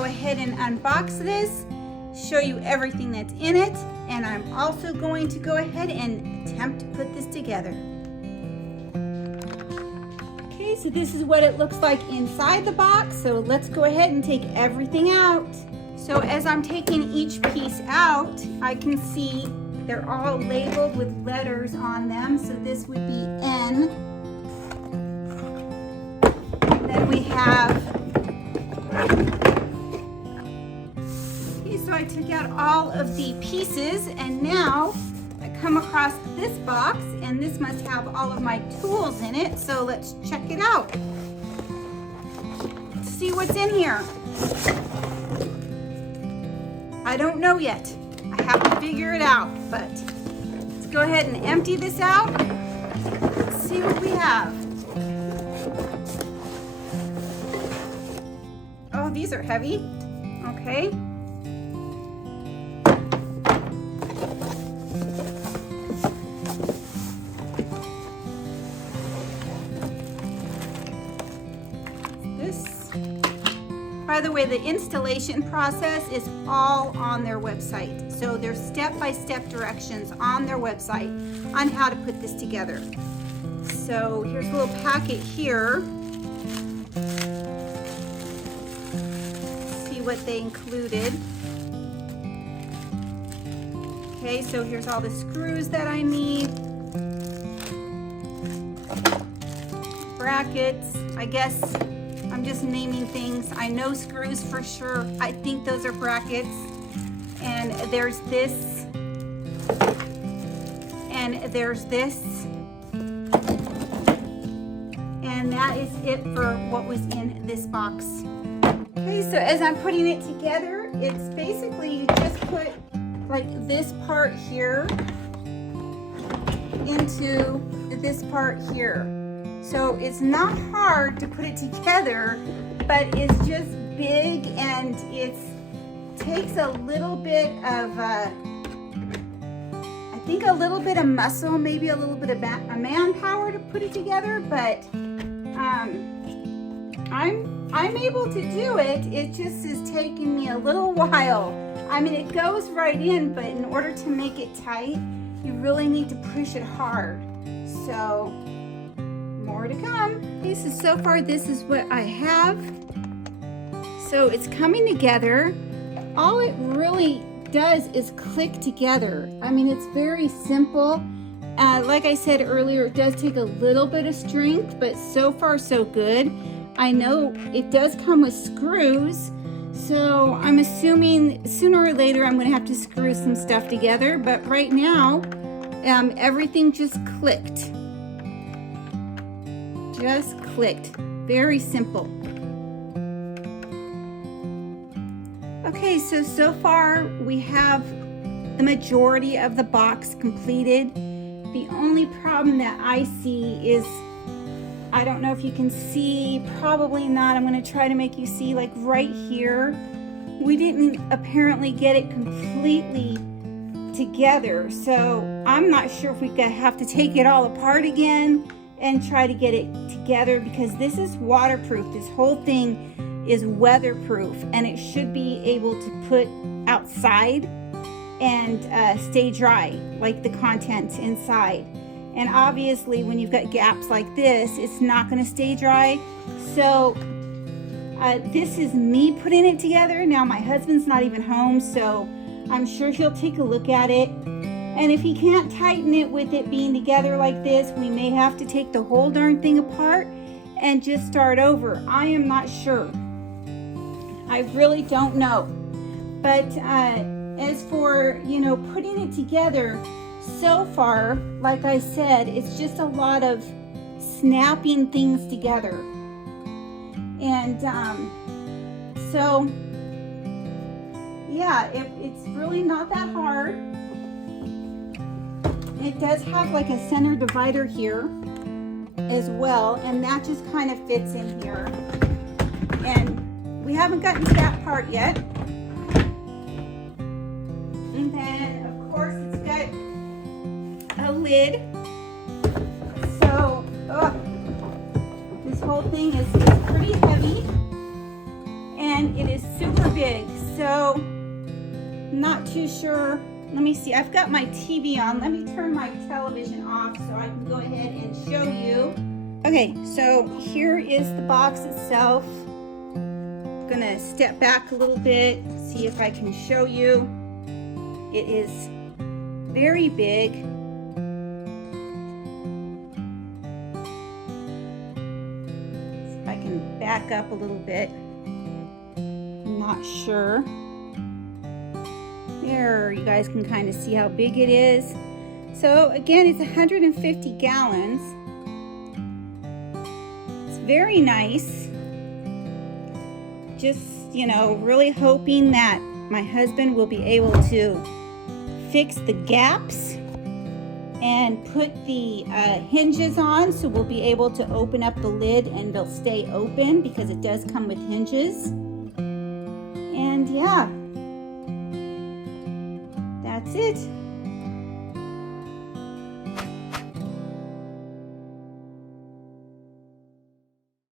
go ahead and unbox this, show you everything that's in it, and I'm also going to go ahead and attempt to put this together. Okay, so this is what it looks like inside the box, so let's go ahead and take everything out. So as I'm taking each piece out, I can see they're all labeled with letters on them, so this would be N. Then we have, okay, so I took out all of the pieces, and now I come across this box, and this must have all of my tools in it, so let's check it out. Let's see what's in here. I don't know yet. I have to figure it out, but let's go ahead and empty this out. Let's see what we have. Oh, these are heavy. Okay. By the way, the installation process is all on their website. So there's step-by-step directions on their website on how to put this together. So here's a little packet here. See what they included. Okay, so here's all the screws that I need. Brackets, I guess. I'm just naming things. I know screws for sure. I think those are brackets. And there's this. And there's this. And that is it for what was in this box. Okay, so as I'm putting it together, it's basically you just put like this part here into this part here. So it's not hard to put it together, but it's just big, and it takes a little bit of, I think a little bit of muscle, maybe a little bit of manpower to put it together, but I'm able to do it. It just is taking me a little while. I mean, it goes right in, but in order to make it tight, you really need to push it hard. So more to come. Okay, so far this is what I have. So it's coming together. All it really does is click together. I mean, it's very simple. Like I said earlier, it does take a little bit of strength, but so far so good. I know it does come with screws, so I'm assuming sooner or later I'm going to have to screw some stuff together, but right now everything just clicked. Just clicked. Very simple. Okay, so far we have the majority of the box completed. The only problem that I see is, I don't know if you can see, probably not. I'm going to try to make you see, like right here, we didn't apparently get it completely together. So I'm not sure if we have to take it all apart again and try to get it together, because this is waterproof. This whole thing is weatherproof, and it should be able to put outside and stay dry, like the contents inside. And obviously when you've got gaps like this, it's not going to stay dry. So this is me putting it together. Now my husband's not even home, so I'm sure he'll take a look at it. And if he can't tighten it with it being together like this, we may have to take the whole darn thing apart and just start over. I am not sure. I really don't know. But as for, you know, putting it together, so far, like I said, it's just a lot of snapping things together. And so, yeah, it's really not that hard. It does have like a center divider here as well, and that just kind of fits in here. And we haven't gotten to that part yet. And then, of course, it's got a lid. So, this whole thing is pretty heavy. And and it is super big, so not too sure. Let me see, I've got my TV on. Let me turn my television off so I can go ahead and show you. Okay, so here is the box itself. I'm gonna step back a little bit, see if I can show you. It is very big. See if I can back up a little bit. I'm not sure. There, you guys can kind of see how big it is. So again, it's 150 gallons. It's very nice. Just, you know, really hoping that my husband will be able to fix the gaps and put the hinges on, so we'll be able to open up the lid and they'll stay open because it does come with hinges. And yeah, that's it.